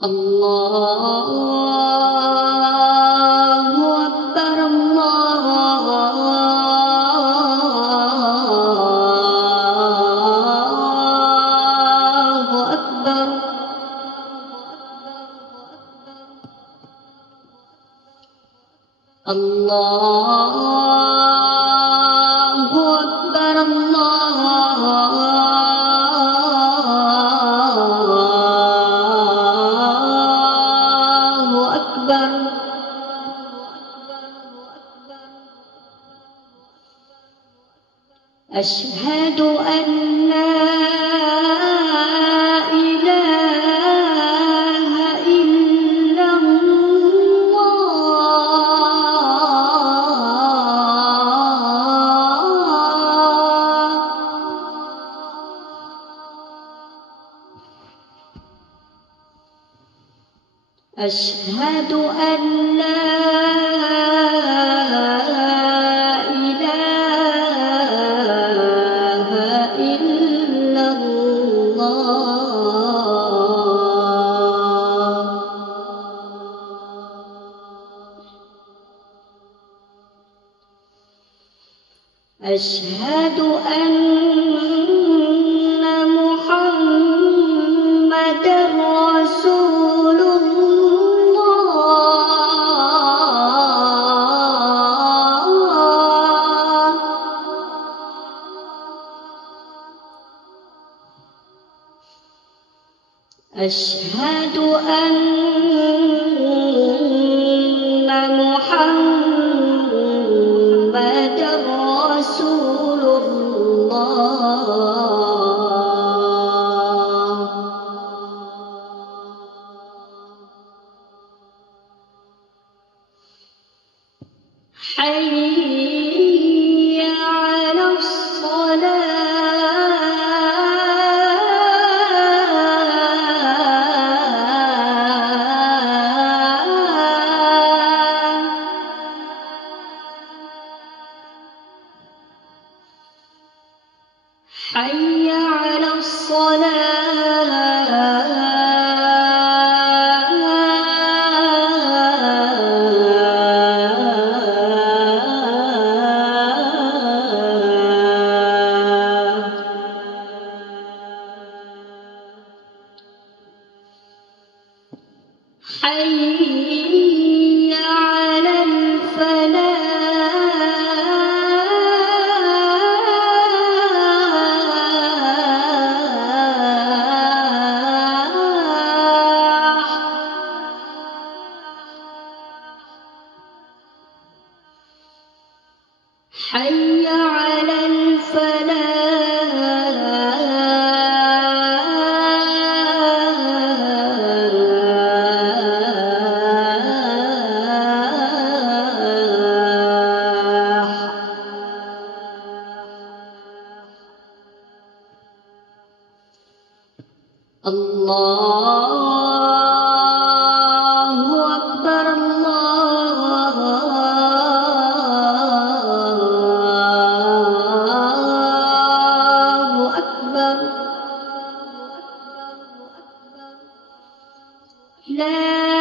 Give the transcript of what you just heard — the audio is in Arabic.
الله أكبر الله أكبر. الله أكبر الله أكبر. أشهد أن لا إله إلا الله. أشهد أن لا إله إلا الله. أشهد أن محمدًا رسول الله. أشهد أن محمدًا رسول الله. حي على حي على حي على الفلاح. حي على الفلاح. الله أكبر الله أكبر. لا